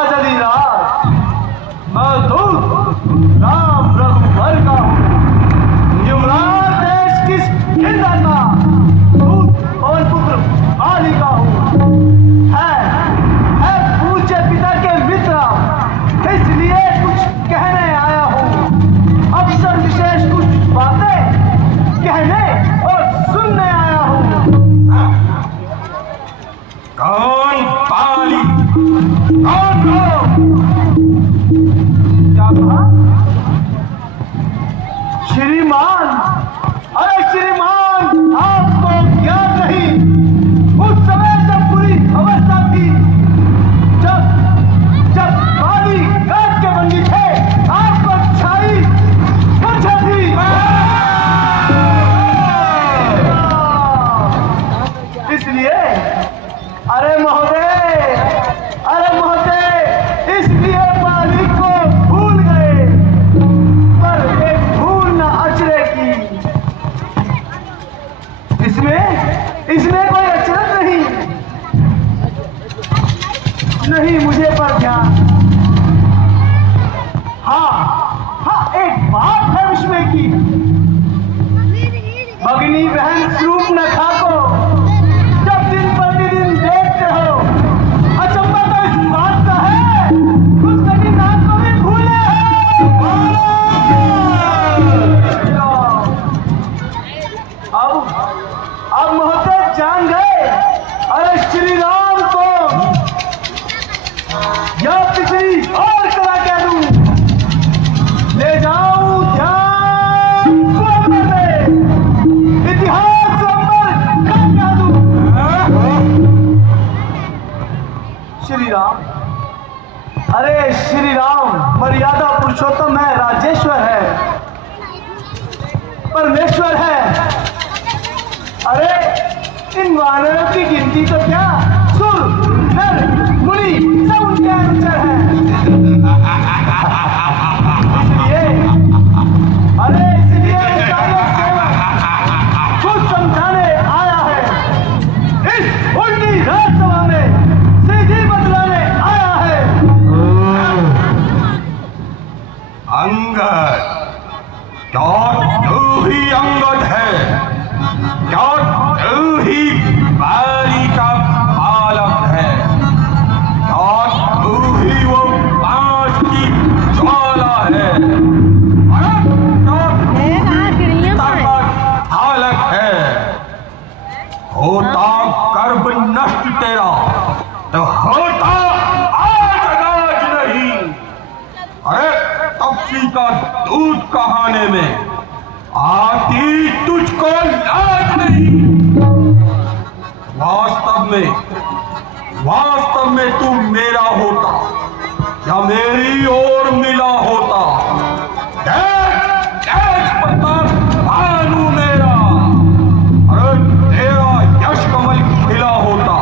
आज आधी रात मैं दूत राम रघुवर का हूँ, युवराज देश की खिंदा का दूत और पुत्र बाली का हूँ। है पूज्य पिता के मित्र, इसलिए कुछ कहने आया हूँ। अवसर विशेष कुछ बातें कहने और सुनने आया हूँ। कौन बाली? कौन हो? क्या कहा? श्रीमान, अरे श्रीमान, आपको ज्ञान नहीं। उस समय जब बुरी अवस्था थी, जब बाली काट के बंदी थे, आपको छाई मुझे थी। इसलिए अरे महोदय, इसलिए बाली को भूल गए, पर एक भूल न अचरे की। इसमें कोई अचरज नहीं मुझे पर ध्यान। हाँ, एक बात है उसमें की, भगनी बहन स्वरूप न खाको जब दिन प्रतिदिन देखते हो। अचंबा तो इस बात का है, उस कटी नाथ को भी भूले हो। अब महोदय जान गए। अरे श्री राम को या किसी और कला कह दूं, ले जाऊं ध्यान स्वप्न में, इतिहास अंबर कह दूं। श्री राम, अरे श्री राम मर्यादा पुरुषोत्तम है, राजेश्वर है, परमेश्वर है। अरे इन वानरों की गिनती तो क्या, सुर नर मुनि सब उनके अनुचर हैं। इसलिए कुछ समझाने आया है। इस उल्टी राजसभा में सीधी बतलाने आया है। अंगद, क्या तू ही अंगद है? क्या तू ही बाली का बालक है? क्या तू ही वो बांस की ज्वाला है? हालत है। होता गर्भ नष्ट तेरा तो होता आज नहीं। अरे तपसी का दूध कहाने में आती तुझको लाज नहीं। वास्तव में तू मेरा होता या मेरी ओर मिला होता। देख प्रताप भानु मेरा, अरे तेरा यश कमल खिला होता।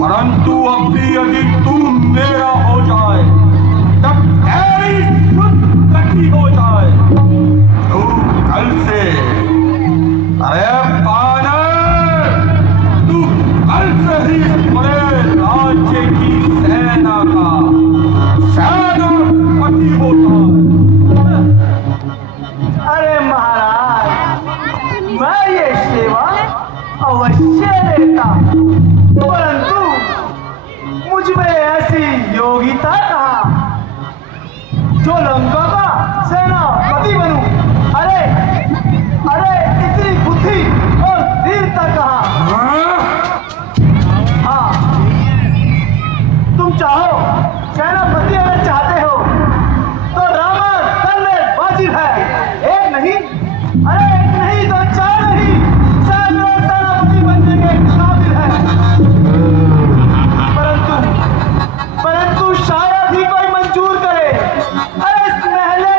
परंतु अब भी यदि तू मेरा हो जाए, तब तेरी शुद्ध गति हो जाए। तू कल से, अरे बानर, तू कल से ही बड़े राज्य की सेना का सेनापति होता। अरे महाराज, मैं ये सेवा अवश्य लेता, परंतु मुझ में ऐसी योग्यता कहाँ जो लंका का सेनापति बनूं। अरे इतनी बुद्धि और वीरता कहाँ। हाँ, तुम चाहो सेनापति अगर चाहते हो तो रामा वाजिब है। एक नहीं तो चार नहीं, सैकड़ों सेनापति बनने के काबिल है। परंतु शायद ही कोई मंजूर करे। अरे पहले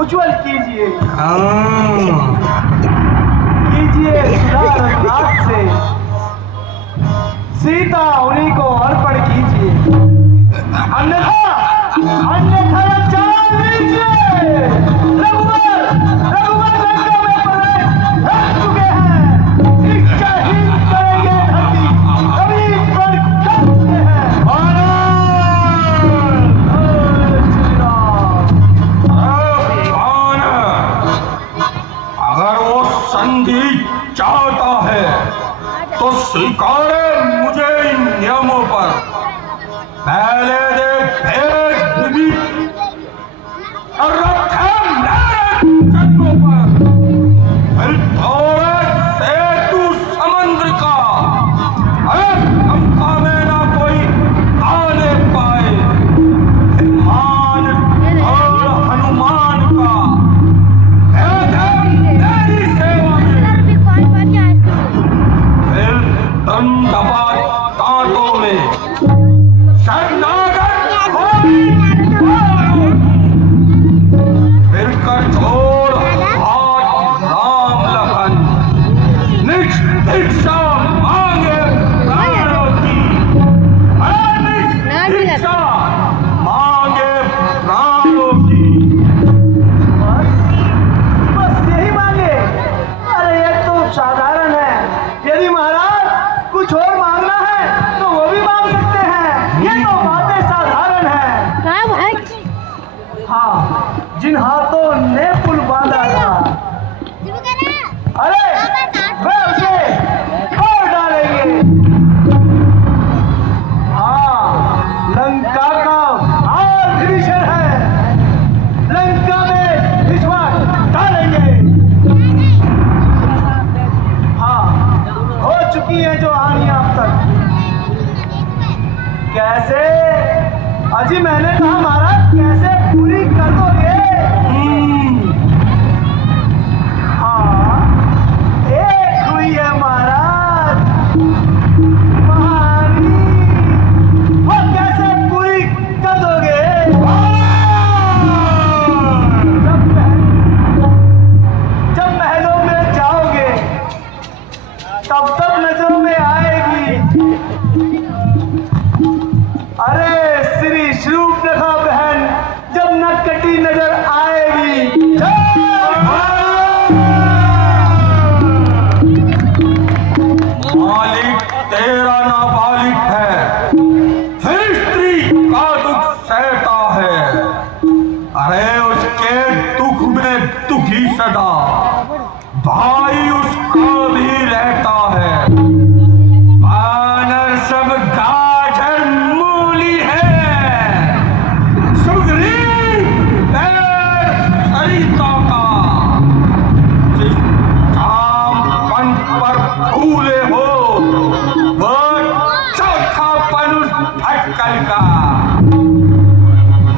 उज्जवल कीजिए, हाँ। कीजिए सुधा रघुनाथ से, सीता उन्हीं को अर्पण कीजिए, अन्यथा अन्यथा जान लीजिए रघुवर रघुवर लंका में प्रवेश कर चुके हैं, इच्छाहीन करेंगे धरती, कभी पर कर चुके हैं। अगर वो संधि चाहता है तो स्वीकारे मुझे इन नियमों पर। पहले दे भेद विधि और रखे मेरे जन्मों पर, फिर थोड़े सेतु समुद्र का अरे लंका में ना कोई आने पाए। मान और हनुमान का मेरी सेवा में, फिर दंडवा दांतों में शरणागत फिर कठोर हाथ राम लखन निज भिक्षा मांगे प्राणों की, निज भिक्षा मांगे प्राणों की। बस यही मांगे? अरे ये तो साधारण है, यदि महाराज कुछ और मांगना है तो वो भी मांग सकते हैं, ये तो बातें साधारण है। हाँ, जिन हाथों ने पुल बांधा था, अरे वे उसे तोड़ डालेंगे। हाँ, लंका का हाल भीषण है, लंका में भिजवा डालेंगे। हाँ, हो चुकी है जो हानि अब तक। कैसे? अजी मैंने कहा महाराज कैसे पूरी कर दोगे? हाँ, एक हुई है महाराज कहानी, वो कैसे पूरी कर दोगे? जब महलों में जाओगे तब तब नजरों में आएगी, अरे श्री शूर्पणखा बहन जब नटखटी नजर आएगी। मालिक तेरा नाबालिग है, फिर स्त्री का दुख सहता है। अरे उसके दुख में दुखी सदा भाई उसका भी रहता है। बानर सब गाजर मूली है, सुग्रीव सरिता का। जिस काम पंथ पर फूले हो वो चौथा पनुष भटकल का।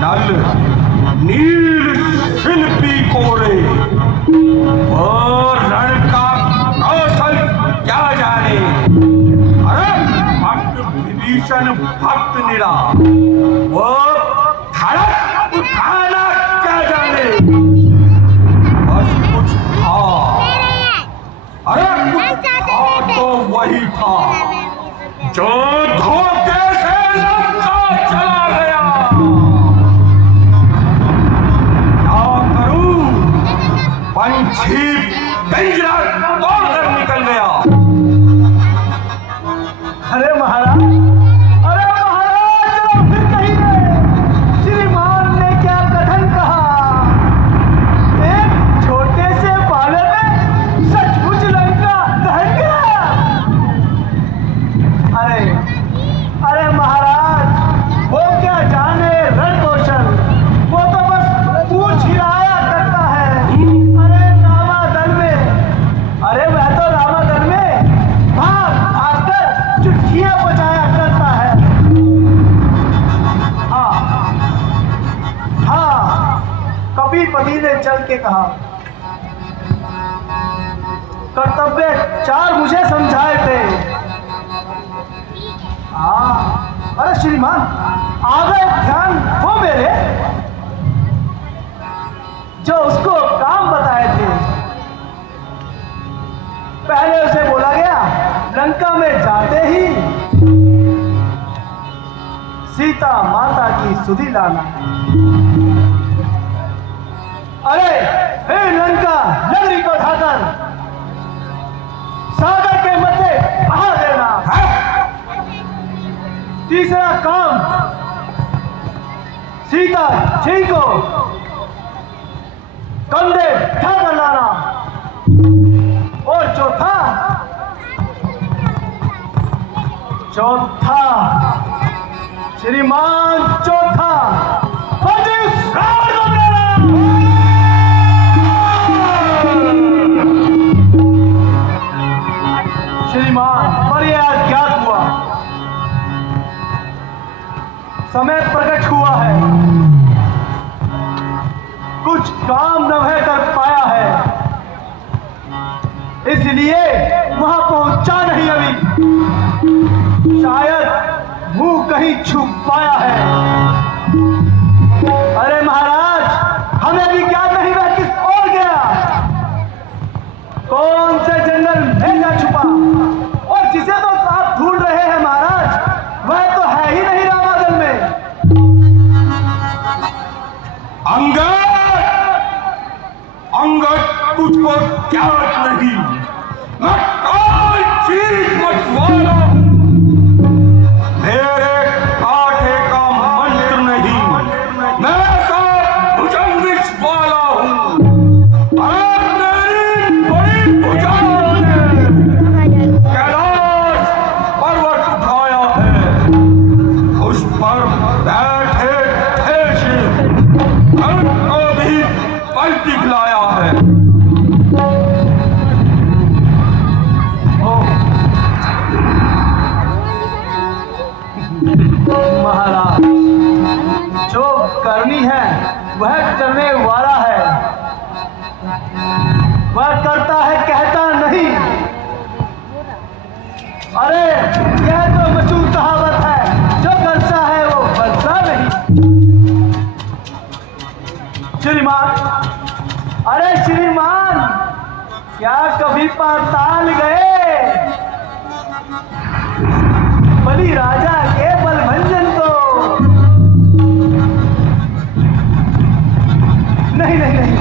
नल नील शिल्पी कोरे और रण का कौशल क्या जाने। अरे भक्त विभीषण भक्त निरा वो धड़क उठाना क्या जाने। बस कुछ था, अरे कुछ था तो वही था जो धोखे से लंका चला गया। क्या करूं, पंछी पिंजरा तोड़कर निकल गया। अरे महाराज, अरे महाराज जरा फिर कहिए, श्रीमान ने क्या कथन कहा? एक छोटे से बालक में सचमुच लंका दहन गया। अरे अरे महाराज वो क्या जाने रण कौशल, वो तो बस पूछ हिलाया करता है। अरे रामादल में, अरे वह तो रामादल में भाग भागकर चिट्ठियां पहुंचाया करता है। हाँ हाँ, कबीरपति ने चल के कहा, कर्तव्य 4 मुझे समझाए थे। हाँ, अरे श्रीमान आ गए ध्यान वो मेरे, जो उसके सुधी लाना। अरे हे लंका नगरी को ढाकर सागर के मध्य बहा देना। तीसरा काम सीता जी को कंधे ढाकर लाना। और चौथा श्रीमान चौथा रावण को बुलाना। श्रीमान पर यह अज्ञात हुआ, समय प्रकट हुआ है, कुछ काम न वह कर पाया है, इसलिए वहां पहुंचा नहीं अभी। शायद मुंह कहीं छुप पाया है। अरे महाराज, हमें भी ज्ञात नहीं वह किस ओर गया, कौन से जंगल में जा छुपा, और जिसे तो आप ढूंढ रहे हैं महाराज वह तो है ही नहीं रामागढ़ में। अंगद तुझको ज्ञात नहीं, मैं कोई चीज मचवाला हूं, मेरे कांटे का मंत्र नहीं, मैं सब भुजंगिश वाला हूं। और मेरी बड़ी भुजाओं ने कैलाश पर्वत उठाया है, उस पर बैठे थे शिव, को भी बल दिखलाया है। महाराज, जो करनी है वह करने वाला है, वह करता है कहता नहीं। अरे यह तो मशहूर कहावत है, जो करता है वो बनता नहीं। श्रीमान, अरे श्रीमान, क्या कभी पाताल गए? बलि राजा के बलभंजन को? नहीं नहीं नहीं,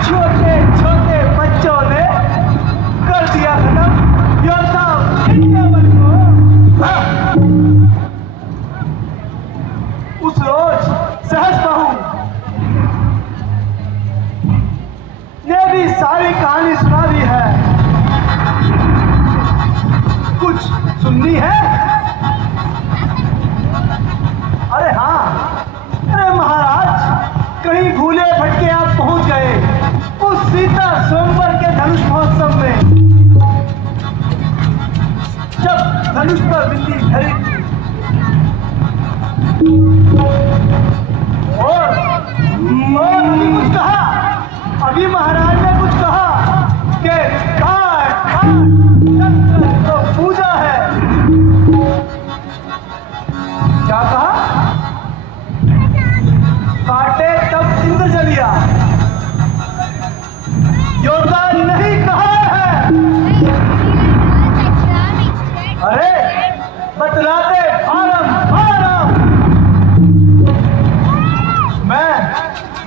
छोटे छोटे बच्चों ने कर दिया खत्म योद्धा इंडिया बल को। उस रोज सहज बहू ने भी सारी कहानी सुना दी है, कुछ सुननी है? अरे हाँ, अरे महाराज, कहीं भूले भटके आप पहुंच गए उस सीता स्वयंवर के धनुष महोत्सव में, जब धनुष पर बिंदी धरी थी। और अभी कुछ कहा, अभी महाराज ने कुछ कहा कि काट शंकर को पूजा है। क्या कहा? काटे तब इंद्र जलिया, योद्धा नहीं कहा है। अरे बतलाते फारम फारम, मैं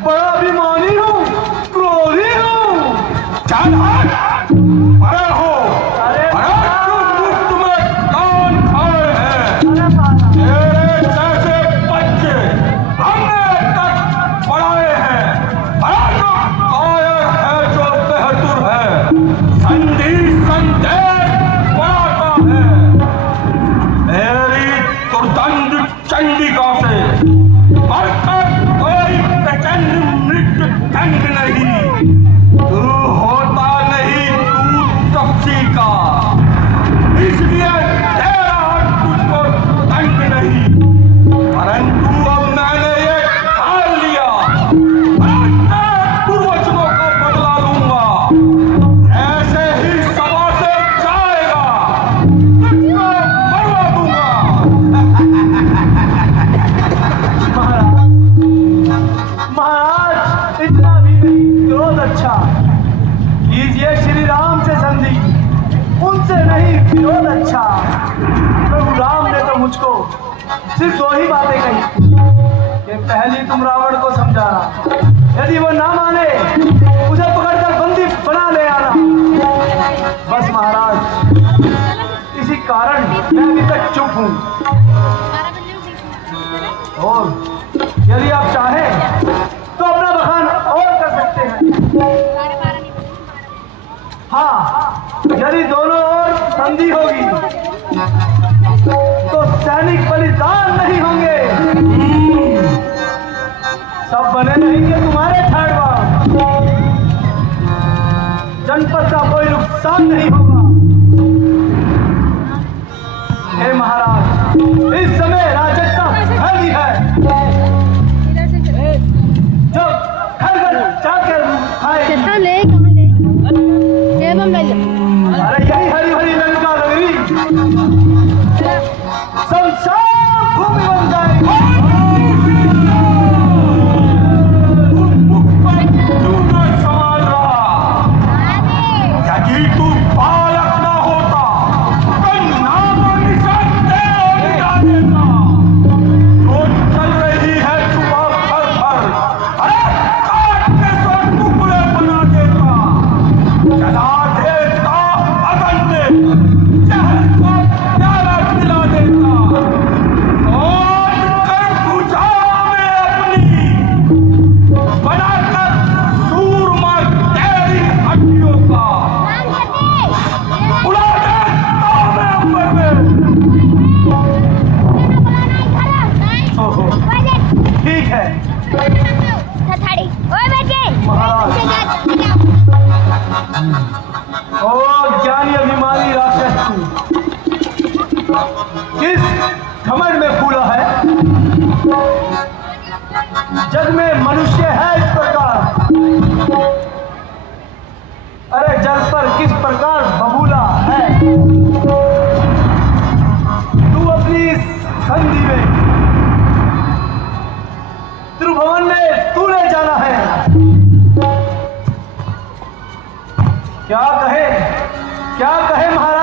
बड़ा अभिमानी हूँ, क्रोधी हूँ। चल अरे हो, अरे तुम मुफ्त में कान खाए हैं, तेरे जैसे बच्चे हमने तक पढ़ाए हैं। अरे जो कायर है, जो बेहतर है, संधि संदेश बनाता है। मेरी दुर्दंड चंडिका से बढ़कर कोई प्रचंड नृत्य दंड नहीं। तू होता नहीं तू तपसी का, इसलिए तेरा हक तुझको दंड नहीं। परंतु अब मैंने ये ठान लिया, पूर्वजों का बदला लूंगा। ऐसे ही सभा से जाएगा, तुझको मरवा दूंगा। महाराज, इतना भी नहीं, क्रोध अच्छा कीजिए, श्री राम से संधि, उनसे नहीं विरोध अच्छा। प्रभु राम ने तो मुझको सिर्फ दो ही बातें कही कि कि पहले तुम रावण को समझाना, यदि वो ना माने उसे पकड़कर बंदी बना ले आना। बस महाराज, इसी कारण मैं अभी तक चुप हूँ। और यदि आप चाहें तो अपना बखान और कर सकते हैं। हाँ, यदि दोनों ओर संधि होगी तो सैनिक बलिदान नहीं होंगे, सब बने रहेंगे तुम्हारे ठाड़वा। जनपद का कोई नुकसान नहीं होगा। हे महाराज, इस समय राजकता फैली है, जो घर घर जाकर खाए। अरे यही हरी हरी लंका नगरी शमशान भूमि बन जाएगी। यदि तू बालक न होता तो नाम और निशान तेरा देता। तो चल रही है सुबह भर भर, अरे काट के सौ टुकड़े बना देता। जला देता अगन में, जहर का प्याला पिला देता। और कर पूजा में अपनी बनाकर सूरमा तेरी हड्डियों का उड़ा देता मैं अंबर में। ओहो, ठीक है ओ ज्ञानी अभिमानी राक्षस तू, किस घमंड में फूला है? जग में मनुष्य है इस प्रकार, अरे जल पर किस प्रकार बबूला है। तू अपनी इस संधि में त्रिभुवन में तूने जाना है। क्या कहे महाराज?